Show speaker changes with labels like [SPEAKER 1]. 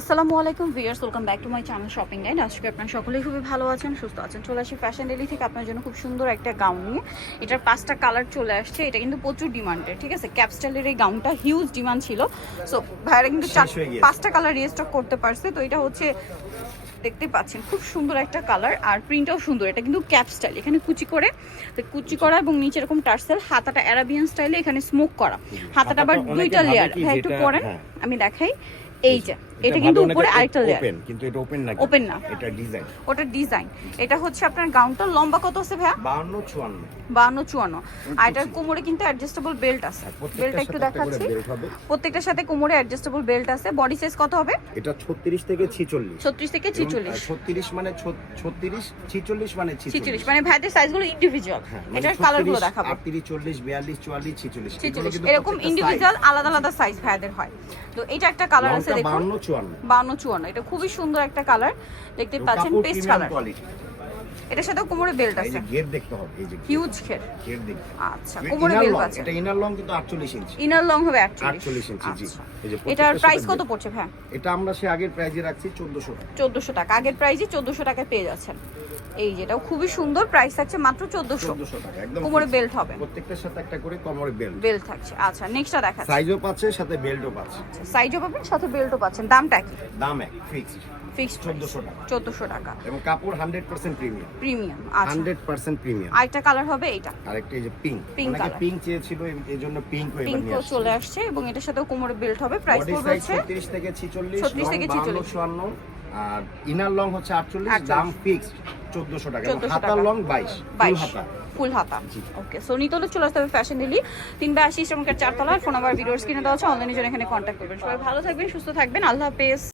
[SPEAKER 1] আসসালামু আলাইকুম viewers welcome back to my channel shopping guide. আজকে আপনারা সকলেই খুবই ভালো আছেন সুস্থ আছেন চলে আসি ফ্যাশন ডেলি থেকে আপনার জন্য খুব সুন্দর একটা গাউন নিয়ে। এটার পাঁচটা কালার চলে আসছে এটা কিন্তু প্রচুর ডিমান্ডের ঠিক আছে? ক্যাপস্টাইলের এই গাউনটা হিউজ ডিমান্ড ছিল। সো ভাইরা কিন্তু। পাঁচটা কালার রিস্টক করতে পারছে তো এটা হচ্ছে দেখতে পাচ্ছেন খুব সুন্দর একটা কালার আর প্রিন্টটাও সুন্দর এটা কিন্তু ক্যাপ স্টাইল এখানে কুচি করে কুচি করা এবং নিচে এরকম টার্সেল হাতাটা অ্যারাবিয়ান স্টাইলে এখানে স্মোক করা। হাতাটা আবার দুইটা লেয়ার ভাই একটু পরেন
[SPEAKER 2] হ্যাঁ।
[SPEAKER 1] আমি দেখাই এই যে এটা কিন্তু উপরে আরেকটা লেয়ার
[SPEAKER 2] open, কিন্তু এটা ওপেন না
[SPEAKER 1] Open না।
[SPEAKER 2] এটা ডিজাইন
[SPEAKER 1] ওটার ডিজাইন এটা হচ্ছে আপনার গাউনটার লম্বা কত আছে ভাইয়া?
[SPEAKER 2] 52 54
[SPEAKER 1] বাহান্ন চুয়ান্ন। আর এটার কোমরে কিন্তু অ্যাডজাস্টেবল বেল্ট আছে। বেল্টটা একটু
[SPEAKER 2] সাথে একটা
[SPEAKER 1] দেখাচ্ছি। প্রত্যেকটার সাথে কোমরে অ্যাডজাস্টেবল বেল্ট আছে। বডি সাইজ কত হবে?
[SPEAKER 2] এটা 36 থেকে 46
[SPEAKER 1] ছত্রিশ থেকে ছিচল্লিশ।
[SPEAKER 2] 36 মানে 36 46 মানে 46
[SPEAKER 1] মানে ভাইদের সাইজগুলো ইন্ডিভিজুয়াল
[SPEAKER 2] হ্যাঁ, মানে
[SPEAKER 1] এটার কালারগুলো দেখাবো।
[SPEAKER 2] 38 40 42 44 46 এগুলো
[SPEAKER 1] ছিচল্লিশ।
[SPEAKER 2] কিন্তু
[SPEAKER 1] এরকম ইন্ডিভিজুয়াল আলাদা আলাদা সাইজ ভাইদের হয়। তো এটা একটা কালার আছে দেখুন।
[SPEAKER 2] 52 54
[SPEAKER 1] বান্ন এটা খুবই সুন্দর একটা কালার দেখতে পাচ্ছেন পেস্ট কালার। এটার সাথে কোমরে বেল্ট
[SPEAKER 2] এই যে গেট দেখতে হবে এই যে
[SPEAKER 1] হিউজ ঘের।
[SPEAKER 2] গেট দেখতে
[SPEAKER 1] আচ্ছা কোমরে বেল্ট আছে।
[SPEAKER 2] এটা ইনার লং কিন্তু 48 ইঞ্চি
[SPEAKER 1] ইনার লং হবে
[SPEAKER 2] 48
[SPEAKER 1] 48
[SPEAKER 2] ইঞ্চি জি।
[SPEAKER 1] আচ্ছা।
[SPEAKER 2] এই যে
[SPEAKER 1] এটার প্রাইস কত পড়ছে ভাই
[SPEAKER 2] এটা আমরা সে আগের প্রাইজে রাখছি 1400 টাকা।
[SPEAKER 1] চোদ্দোশো টাকা। আগের প্রাইসই চোদ্দোশো টাকায় পেয়ে যাচ্ছেন। এই যেটাও খুবই সুন্দর প্রাইস থাকছে মাত্র চোদ্দোশো।
[SPEAKER 2] 1400 টাকা একদম
[SPEAKER 1] কোমরে বেল্ট হবে।
[SPEAKER 2] প্রত্যেকটার সাথে একটা করে কোমরে বেল্ট
[SPEAKER 1] বেল্ট থাকছে। আচ্ছা নেক্সটটা দেখাচ্ছি।
[SPEAKER 2] সাইজও পাচ্ছে সাথে বেল্টও পাচ্ছে।
[SPEAKER 1] সাইজও পাবেন সাথে বেল্টও পাচ্ছেন। দামটা কি?
[SPEAKER 2] দাম এক ফিক্সড
[SPEAKER 1] ফিক্সড
[SPEAKER 2] 1400 টাকা।
[SPEAKER 1] চোদ্দোশো টাকা।
[SPEAKER 2] এবং কাপড় 100% প্রিমিয়াম।
[SPEAKER 1] প্রিমিয়াম আচ্ছা।
[SPEAKER 2] 100% প্রিমিয়াম।
[SPEAKER 1] আরেকটা কালার হবে এইটা।
[SPEAKER 2] আরেকটা এই যে পিঙ্ক পিঙ্ক চেয়েছিল এই- এই জন্য পিঙ্ক
[SPEAKER 1] পিঙ্ক চলে আসছে এবং এটার সাথেও কোমরে বেল্ট হবে। প্রাইস
[SPEAKER 2] বডি
[SPEAKER 1] পড়বে হচ্ছে
[SPEAKER 2] 36 থেকে 46
[SPEAKER 1] 36 থেকে 46
[SPEAKER 2] 54 আর ইনার লং হচ্ছে 48
[SPEAKER 1] 48
[SPEAKER 2] দাম ফিক্সড 1400 টাকা। হাতার। লং 22 ফুল
[SPEAKER 1] বাইশ ফুল হাতা। ওকে সো নিতলে চলে আসতে হবে ফ্যাশন তিনটা আশি শ্রমিকের চারতলার ফোন নাম্বার ভিডিওর স্ক্রিনে দেওয়া আছে। অনলাইনে জন্য এখানে কন্ট্যাক্ট করবেন। সবাই ভালো থাকবেন সুস্থ থাকবেন। আল্লাহ হাফেজ।